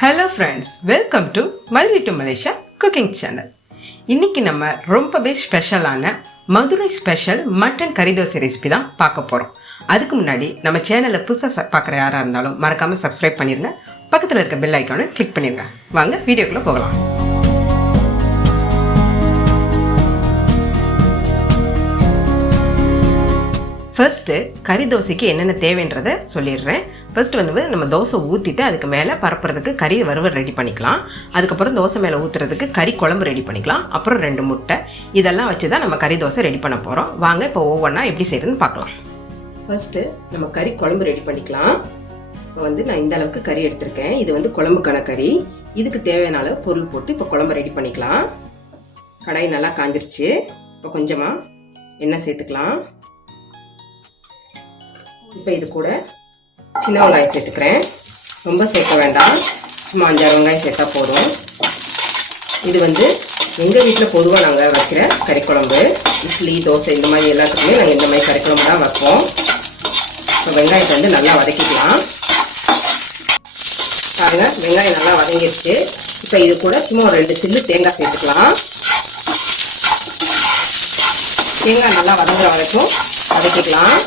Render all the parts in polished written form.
Hello friends, welcome to Madurai to Malaysia cooking channel. இன்றைக்கி நம்ம ரொம்பவே ஸ்பெஷலான மதுரை ஸ்பெஷல் மட்டன் கறி தோசை ரெசிபி தான் பார்க்க போகிறோம். அதுக்கு முன்னாடி நம்ம சேனலை புதுசாக பார்க்குற யாராக இருந்தாலும் மறக்காமல் சப்ஸ்கிரைப் பண்ணிடுங்க. பக்கத்தில் இருக்க பெல் ஐக்கானை கிளிக் பண்ணிடுங்க. வாங்க வீடியோக்குள்ளே போகலாம். ஃபர்ஸ்ட்டு கறி தோசைக்கு என்னென்ன தேவைன்றதை சொல்லிடுறேன். ஃபர்ஸ்ட் வந்து நம்ம தோசை ஊற்றிட்டு அதுக்கு மேலே பரப்புறதுக்கு கறி வறுவல் ரெடி பண்ணிக்கலாம். அதுக்கப்புறம் தோசை மேலே ஊற்றுறதுக்கு கறி குழம்பு ரெடி பண்ணிக்கலாம். அப்புறம் 2 முட்டை, இதெல்லாம் வச்சு தான் நம்ம கறி தோசை ரெடி பண்ண போகிறோம். வாங்க இப்போ ஒவ்வொன்றா எப்படி செய்யுதுன்னு பார்க்கலாம். ஃபர்ஸ்ட்டு நம்ம கறி குழம்பு ரெடி பண்ணிக்கலாம். இப்போ வந்து நான் இந்த அளவுக்கு கறி எடுத்திருக்கேன். இது வந்து குழம்புக்கான கறி. இதுக்கு தேவையான அளவு பொருள் போட்டு இப்போ குழம்பு ரெடி பண்ணிக்கலாம். கடாய் நல்லா காஞ்சிருச்சு. இப்போ கொஞ்சமாக எண்ணெய் சேர்த்துக்கலாம். இப்போ இது கூட சின்ன வெங்காயம் சேர்த்துக்கிறேன். ரொம்ப சேர்க்க வேண்டாம், சும்மா 5-6 வெங்காயம் சேர்த்தா போதும். இது வந்து எங்கள் வீட்டில் பொதுவாக நாங்கள் வைக்கிற கறிக்குழம்பு. இட்லி, தோசை இந்த மாதிரி எல்லாத்துக்குமே நாங்கள் இந்த மாதிரி கறிக்குழம்பு தான் வைப்போம். இப்போ வெங்காயத்தை வந்து நல்லா வதக்கிக்கலாம். பாருங்கள், வெங்காயம் நல்லா வதங்கிடுச்சு. இப்போ இது கூட சும்மா ஒரு 2 சில்லு தேங்காய் சேர்த்துக்கலாம். தேங்காய் நல்லா வதங்குற வரைக்கும் வதக்கிக்கலாம்.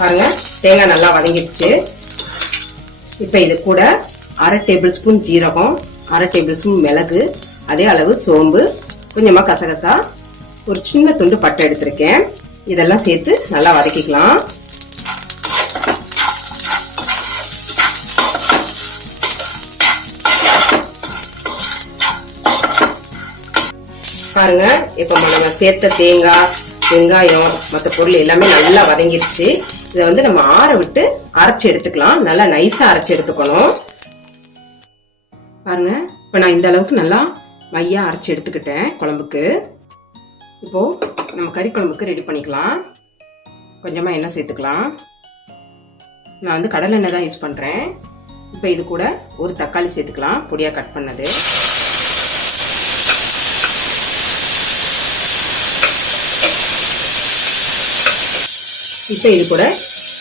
பாருங்க, தேங்காய் நல்லா வதங்கிடுச்சு. இப்போ இது கூட 1/2 டேபிள் ஸ்பூன் ஜீரகம், 1/2 டேபிள் ஸ்பூன் மிளகு, அதே அளவு சோம்பு, கொஞ்சமாக கசகசா, ஒரு சின்ன துண்டு பட்டை எடுத்திருக்கேன். இதெல்லாம் சேர்த்து நல்லா வதக்கிக்கலாம். பாருங்க, இப்போ நம்ம சேர்த்த தேங்காய், வெங்காயம், மற்ற பொருள் எல்லாமே நல்லா வதங்கிடுச்சு. இதை வந்து நம்ம ஆற விட்டு அரைச்சி எடுத்துக்கலாம். நல்லா நைஸாக அரைச்சி எடுத்துக்கணும். பாருங்க, இப்போ நான் இந்த அளவுக்கு நல்லா மையா அரைச்சி எடுத்துக்கிட்டேன் குழம்புக்கு. இப்போ நம்ம கறி குழம்புக்கு ரெடி பண்ணிக்கலாம். கொஞ்சமாக எண்ணெய் சேர்த்துக்கலாம். நான் வந்து கடலை எண்ணெய் தான் யூஸ் பண்ணுறேன். இப்போ இது கூட ஒரு தக்காளி சேர்த்துக்கலாம், பொடியாக கட் பண்ணது. இப்போ இது கூட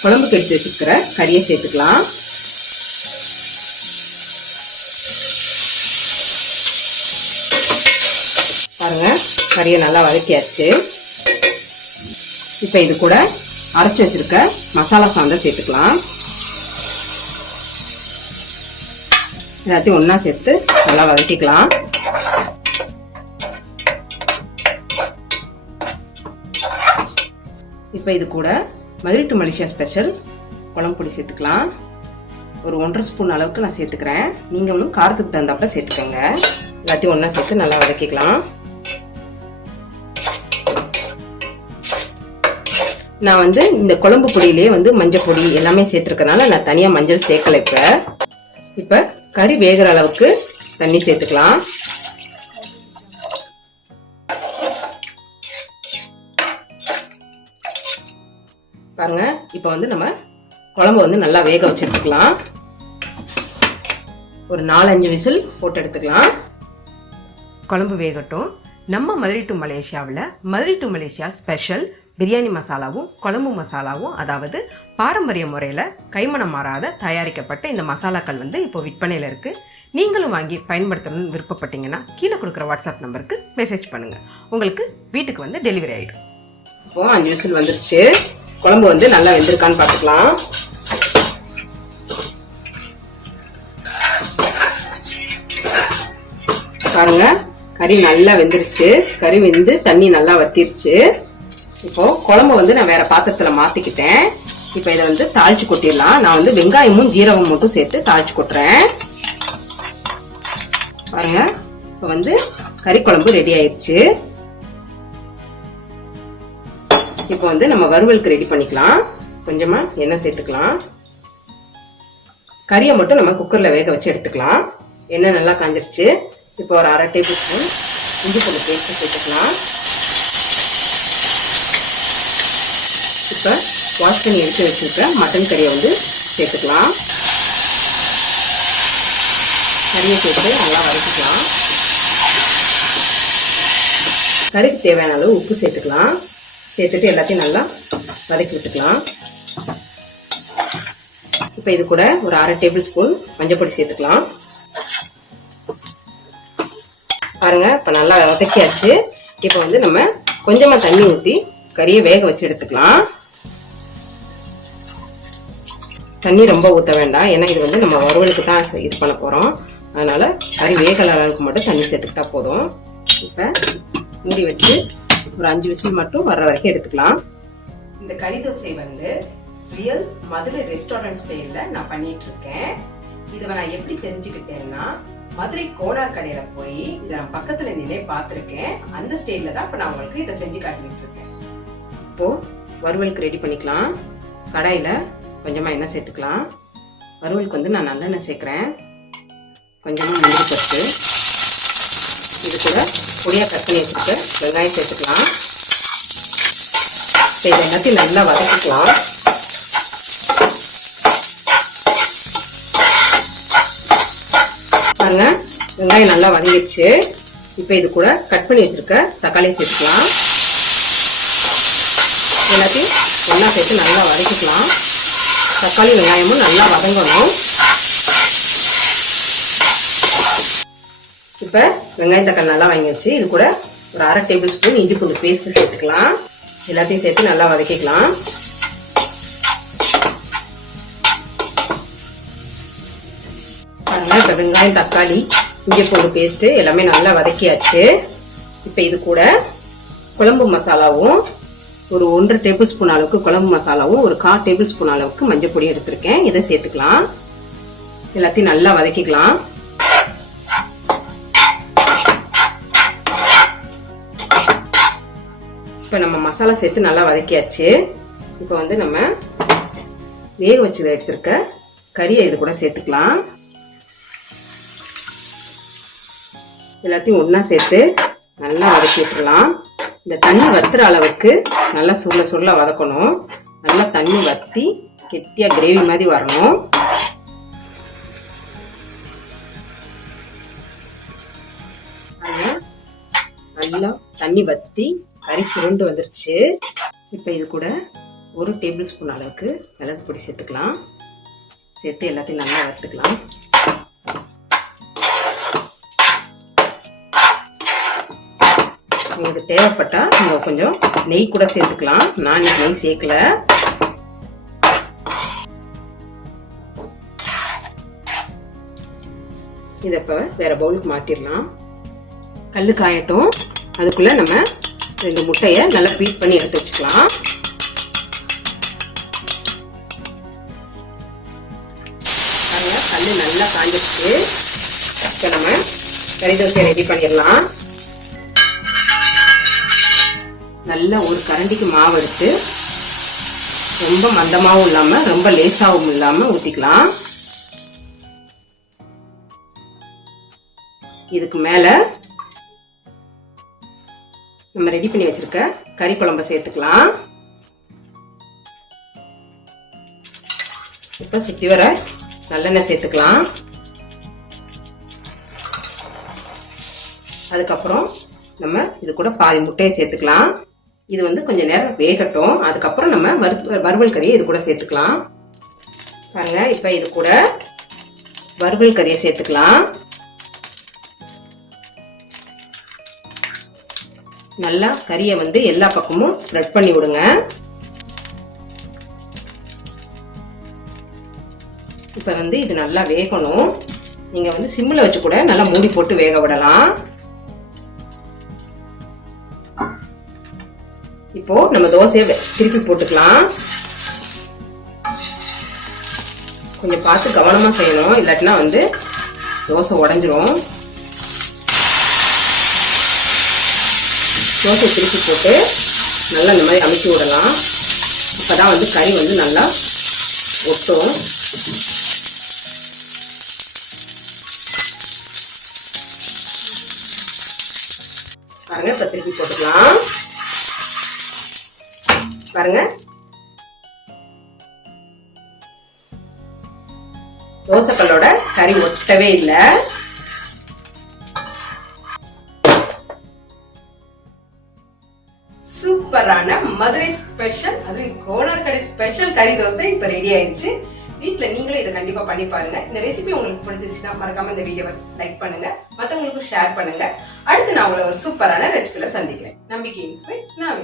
குழம்புக்கு எடுத்து வச்சுருக்கிற கறியை சேர்த்துக்கலாம். பாருங்க, கறியை நல்லா வதக்கியாச்சு. இப்போ இது கூட அரைச்சி வச்சிருக்க மசாலா சாந்தை சேர்த்துக்கலாம். எல்லாத்தையும் ஒன்றா சேர்த்து நல்லா வதக்கிக்கலாம். இப்போ இது கூட மதுரை டு மலேசியா ஸ்பெஷல் குழம்பு பொடி சேர்த்துக்கலாம். ஒரு 1.5 ஸ்பூன் அளவுக்கு நான் சேர்த்துக்கிறேன். நீங்களும் காரத்துக்கு தகுந்தாப்புல சேர்த்துக்கோங்க. எல்லாத்தையும் ஒன்றா சேர்த்து நல்லா வதக்கிக்கலாம். நான் வந்து இந்த குழம்பு பொடியிலே வந்து மஞ்சள் பொடி எல்லாமே சேர்த்துருக்கனால நான் தனியாக மஞ்சள் சேர்க்கலை. இப்போ கறி வேகிற அளவுக்கு தண்ணி சேர்த்துக்கலாம். பாருங்க, இப்போ வந்து நம்ம குழம்பு வந்து நல்லா வேக வச்சு எடுத்துக்கலாம். ஒரு 4-5 விசில் போட்டு எடுத்துக்கலாம். குழம்பு வேகட்டும். நம்ம மதுரை டு மலேசியாவில் Madurai to Malaysia special biryani மசாலாவும் குழம்பு மசாலாவும், அதாவது பாரம்பரிய முறையில் கைமணம் மாறாத தயாரிக்கப்பட்ட இந்த மசாலாக்கள் வந்து இப்போ விற்பனையில் இருக்குது. நீங்களும் வாங்கி பயன்படுத்தணும்னு விருப்பப்பட்டீங்கன்னா கீழே கொடுக்குற வாட்ஸ்அப் நம்பருக்கு மெசேஜ் பண்ணுங்கள். உங்களுக்கு வீட்டுக்கு வந்து டெலிவரி ஆகிடும். இப்போ 5 விசில் வந்துருச்சு. குழம்பு வந்து நல்லா வெந்திருக்கான்னு பார்த்துக்கலாம். பாருங்க, கறி நல்லா வெந்துருச்சு. கறி வெந்து தண்ணி நல்லா வத்திருச்சு. இப்போ குழம்பு வந்து நான் வேற பாத்திரத்துல மாத்திக்கிட்டேன். இப்போ இதை வந்து தாளிச்சு கொட்டிடலாம். நான் வந்து வெங்காயமும் ஜீரகமும் மட்டும் சேர்த்து தாளிச்சு கொட்டுறேன். பாருங்க, இப்போ வந்து கறி குழம்பு ரெடி ஆயிடுச்சு. இப்போ வந்து நம்ம வறுவலுக்கு ரெடி பண்ணிக்கலாம். கொஞ்சமா எண்ணெய் சேர்த்துக்கலாம். கறியை மட்டும் நம்ம குக்கர்ல வேக வச்சு எடுத்துக்கலாம். எண்ணெய் நல்லா காஞ்சிருச்சு. இப்போ ஒரு 1/2 டேபிள் ஸ்பூன் இஞ்சி பூண்டு பேஸ்ட் சேர்த்துக்கலாம். இப்போ வாஷ் பண்ணி எடுத்து வச்சிருக்க மட்டன் கறியை வந்து சேர்த்துக்கலாம். கறியை சேர்த்து நல்லா வதக்கிக்கலாம். கறிக்கு தேவையான அளவு உப்பு சேர்த்துக்கலாம். சேர்த்துட்டு எல்லாத்தையும் நல்லா வதக்கி விட்டுக்கலாம். இப்போ இது கூட ஒரு 1/2 டேபிள் ஸ்பூன் மஞ்சள் பொடி சேர்த்துக்கலாம். பாருங்க, இப்போ நல்லா வதக்கியாச்சு. இப்போ வந்து நம்ம கொஞ்சமாக தண்ணி ஊற்றி கறியை வேக வச்சு எடுத்துக்கலாம். தண்ணி ரொம்ப ஊற்ற வேண்டாம், ஏன்னா இது வந்து நம்ம வறுவலுக்கு தான் இது பண்ண போகிறோம். அதனால கறி வேகல அளவுக்கு மட்டும் தண்ணி சேர்த்துக்கிட்டா போதும். இப்போ மூடி வச்சு ஒரு 5 விசில் மட்டும் வர்ற வரைக்கும் எடுத்துக்கலாம். இந்த கறி தோசை வந்து ரியல் மதுரை ரெஸ்டாரண்ட் ஸ்டைல்ல நான் பண்ணிட்டு இருக்கேன். இதை நான் எப்படி தெரிஞ்சுக்கிட்டேன்னா, மதுரை கோனார் கடையில போய் இதை நான் பக்கத்துல நின்று பார்த்துருக்கேன். அந்த ஸ்டைல்ல தான் இப்போ நான் உங்களுக்கு இதை செஞ்சு காட்டிட்டு இருக்கேன். இப்போ வறுவலுக்கு ரெடி பண்ணிக்கலாம். கடாயில கொஞ்சமா எண்ணெய் சேர்த்துக்கலாம். வறுவலுக்கு வந்து நான் நல்லெண்ணெய் சேர்க்கிறேன். கொஞ்சமா முந்திரி பருப்பு, இது கூட பொடியா கட் பண்ணி வச்சிருக்க வெங்காயம் சேர்த்துக்கலாம். இது எல்லாத்தையும் நல்லா வதக்கிக்கலாம். பாருங்க, வெங்காயம் நல்லா வதங்கிடுச்சு. இப்போ இது கூட கட் பண்ணி வச்சிருக்க தக்காளியை சேர்த்துக்கலாம். எல்லாத்தையும் ஒன்றா சேர்த்து நல்லா வதக்கிக்கலாம். தக்காளி வெங்காயமும் நல்லா வதங்கணும். இப்போ வெங்காயம் தக்காளி நல்லா வதங்கிடுச்சு. இது கூட ஒரு 1/2 டேபிள் ஸ்பூன் இஞ்சி பூண்டு பேஸ்ட் சேர்த்துக்கலாம். எல்லாத்தையும் சேர்த்து நல்லா வதக்கிக்கலாம். பாருங்க, இப்போ வெங்காயம் தக்காளி இஞ்சி பூண்டு பேஸ்ட் எல்லாமே நல்லா வதக்கியாச்சு. இப்போ இது கூட குழம்பு மசாலாவும் ஒரு 1/2 டேபிள் ஸ்பூன் அளவுக்கு குழம்பு மசாலாவும் ஒரு 1/4 டேபிள் ஸ்பூன் அளவுக்கு மஞ்சள் பொடி எடுத்திருக்கேன். இதை சேர்த்துக்கலாம். எல்லாத்தையும் நல்லா வதக்கிக்கலாம். இப்போ நம்ம மசாலா சேர்த்து நல்லா வதக்கியாச்சு. இப்போ வந்து நம்ம வேக வச்சு எடுத்திருக்க கறியை இது கூட சேர்த்துக்கலாம். எல்லாத்தையும் ஒன்றா சேர்த்து நல்லா வதக்கி விட்டுறலாம். இந்த தண்ணி வத்துற அளவுக்கு நல்லா சுருள வதக்கணும். நல்லா தண்ணி வத்தி கெட்டியாக கிரேவி மாதிரி வரணும். நல்லா தண்ணி வத்தி கறி சுருண்டு வந்துருச்சு. இப்போ இது கூட 1 டேபிள் ஸ்பூன் அளவுக்கு மிளகு பொடி சேர்த்துக்கலாம். சேர்த்து எல்லாத்தையும் நல்லா வறுத்துக்கலாம். உங்களுக்கு தேவைப்பட்டா நீங்கள் கொஞ்சம் நெய் கூட சேர்த்துக்கலாம். நான் நெய் சேர்க்கல. இதை இப்போ வேற பவுலுக்கு மாற்றிடலாம். கல் காயட்டும். அதுக்குள்ள நம்ம 2 முட்டையை நல்லா பீட் பண்ணி எடுத்து வச்சுக்கலாம். கல் நல்லா காஞ்சிருச்சு. இப்போ நம்ம கறி தோசை ரெடி பண்ணிடலாம். நல்லா ஒரு கரண்டிக்கு மாவு எடுத்து ரொம்ப மந்தமாகவும் இல்லாமல் ரொம்ப லேசாகவும் இல்லாமல் ஊற்றிக்கலாம். இதுக்கு மேலே நம்ம ரெடி பண்ணி வச்சிருக்க கறி குழம்பை சேர்த்துக்கலாம். இப்போ சுற்றி வர நல்லெண்ணெய் சேர்த்துக்கலாம். அதுக்கப்புறம் நம்ம இது கூட பாதி முட்டையை சேர்த்துக்கலாம். இது வந்து கொஞ்சம் நேரம் வேகட்டும். அதுக்கப்புறம் நம்ம வறுவல் கறியை இது கூட சேர்த்துக்கலாம். பாருங்க, இப்போ இது கூட வறுவல் கறியை சேர்த்துக்கலாம். நல்லா கறியை வந்து எல்லா பக்கமும் ஸ்ப்ரெட் பண்ணி விடுங்க. இப்போ வந்து இது நல்லா வேகணும். நீங்க வந்து சிம்மில் வச்சு கூட நல்லா மூடி போட்டு வேக விடலாம். இப்போ நம்ம தோசையை திருப்பி போட்டுக்கலாம். கொஞ்சம் பார்த்து கவனமா செய்யணும், இல்லாட்டினா வந்து தோசை உடைஞ்சிரும். தோசை திருப்பி போட்டு நல்லா இந்த மாதிரி அமுக்கி விடலாம். அப்பதான் வந்து கறி வந்து நல்லா ஒட்டும். பாருங்க, இப்ப திருப்பி போட்டுக்கலாம். பாருங்க, தோசைக்கல்லோட கறி ஒட்டவே இல்லை. சூப்பரான மதுரை ஸ்பெஷல், அதுவும் கோனார் கடை ஸ்பெஷல் கறி தோசை இப்ப ரெடி ஆயிடுச்சு. வீட்டுல நீங்களும் இதை கண்டிப்பா பண்ணி பாருங்க. இந்த ரெசிபி உங்களுக்கு பிடிச்சிருச்சுன்னா மறக்காம இந்த வீடியோவை லைக் பண்ணுங்க, மத்தவங்களுக்கும் ஷேர் பண்ணுங்க. அடுத்து நான் உங்களை ஒரு சூப்பரான ரெசிபில சந்திக்கிறேன். நம்பிக்கை நான்